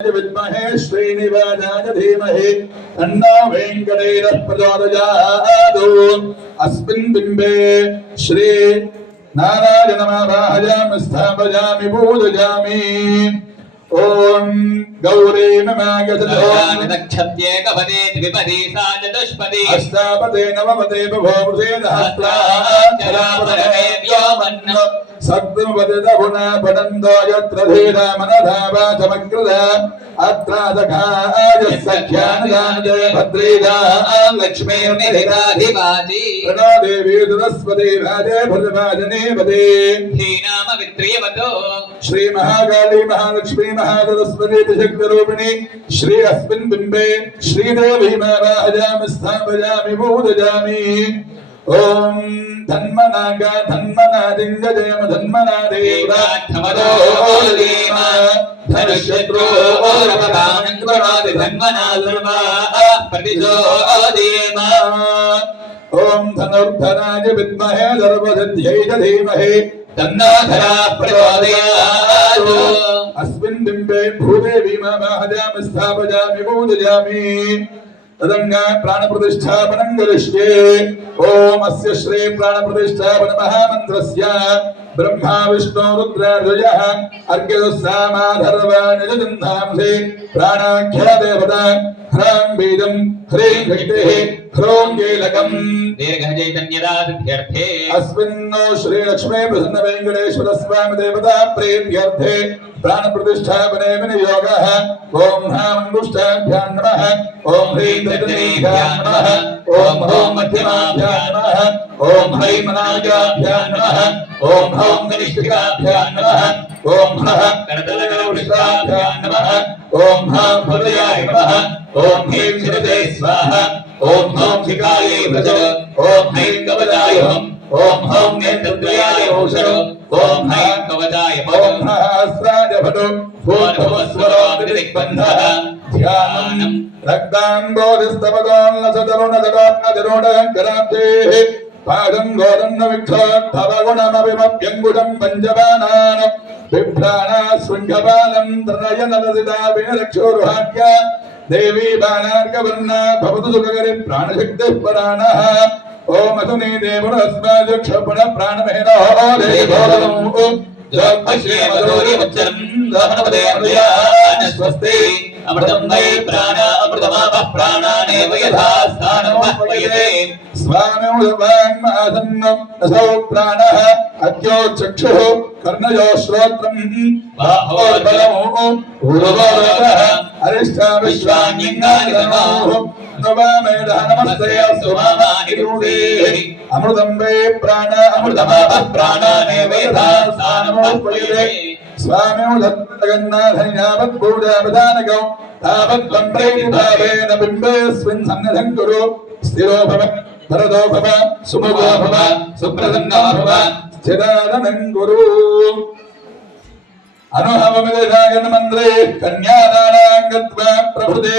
विद्महे श्रीनिवासाय धीमहि तन्नो वेंकटेश्वरः प्रचोदयात्। अस्मिन् बिम्बे श्री नारायणमावाहयामि स्थापयामि पूजयामि। ओम गौरी नक्षत्रेकपदे द्विपदे सा चतुष्पदे अष्टापदे नवपदे बभूवुषे सहस्राक्षरापदे व्योमन् सप्तमपदे पदन्तो यत्र धीरा मनधावा समग्रद अत्रादघाय सख्यानदानदे भद्रेदा लक्ष्मीर्निधिराधिवासी प्रणो देवी सरस्वती राजे भद्रवाजने पदे श्रीनाम वित्रियवतो श्री महाकाली महालक्ष्मी महासरस्वती शक्तिरूपिणी श्री अस्मिन् बिम्बे श्रीदेवी मावाहयामि स्थापयामि पूजयामि। ओम धन्मनागा धन्मनादिंग जयम धन्मनादेवा धमरोदेवा धनशत्रो ओरपदानंगनादि धन्मनादर्वा प्रतिशोदेवा। ओम धनुर्धराय विद्महे सर्वसिद्ध्यै धीमहि तन्नो धरः प्रचोदयात्। अस्मिन् बिम्बे भूदेवी मावाहयामि स्थापयामि पूजयामि। तदंगा प्राण प्रतिष्ठापनं करिष्ये। ओम अस्य श्री प्राण प्रतिष्ठापन महामन्त्रस्य ब्रह्मा विष्णु रुद्रार्यः अर्घ्यसामाधर्वा निजगन्धांसे प्राणाख्य देवता ह्रां बीजं ह्रीं घटिः ह्रों कीलकम् दीर्घचैतन्यदासिद्ध्यर्थे अस्मिन् श्री लक्ष्मी प्रसन्न वेंकटेश्वर स्वामी देवता प्रीत्यर्थे प्राण प्रतिष्ठापने विनियोगः। ओम ह्रां अंगुष्ठाभ्यां नमः। ओम ह्रीं दधिभ्यां नमः। ओम ह्रौं मध्यमाभ्यां नमः। ओम ह्रीं मनागाभ्यां नमः। ओम ह्रौं कनिष्ठिकाभ्यां नमः। ओम ह्रः करतलकलवृषाभ्यां नमः। ओम ह्रां हृदयाय नमः। ओम ह्रीं शिरसे स्वाहा। ओम ह्रौं शिखायै व्रज। ओम ह्रीं कवचाय हम्। ओम ह्रौं नेत्रद्वयाय औषध। ओम ह्रीं कवचाय ओम सहस्राय भटो भूर्भुवस्वरो दिग्बन्धः। ध्यानं रक्ताम्बोधिस्तवगोल्लसतरुणदरोन्नदरोणकराब्धेः पादं गोदन्नविक्षोत्थवगुणमभिमप्यङ्गुशं पञ्चबाणान् बिभ्राणा शृङ्गबालं तनयनलसिता विनरक्षोरुहाट्य देवी बाणार्कवर्णा भवतु सुखकरी प्राणशक्तिः पराणः। ओम अतुने देवरस्माजक्षपण प्राणमेनो देवो स्वस्ति अमृतं वै प्राण अमृतमापः प्राणानेव यथा स्थानमुपयते स्वामिमुदवान्मासन्नं असौ प्राणः अद्यो चक्षुः कर्णयो श्रोत्रम् बाहोर्बलमो उरुवोरः अरिष्टा विश्वान्यङ्गानि तनोः नवामेधः नमस्ते सुमामानि रूढेः अमृतं वै प्राण अमृतमापः प्राणानेव यथा स्थानमुपयते स्वामिमुदत्तगन्नाथैनावत्पूजावधानकौ तावत्त्वं प्रेतिभावेन बिम्बेऽस्मिन् सन्निधं कुरु। स्थिरो भव भरतो भव सुमुखो भव सुप्रसन्नो भव स्थिराननं कुरु। अनुहवमिदे जागन्मन्त्रे कन्यादानां गत्वा प्रभृते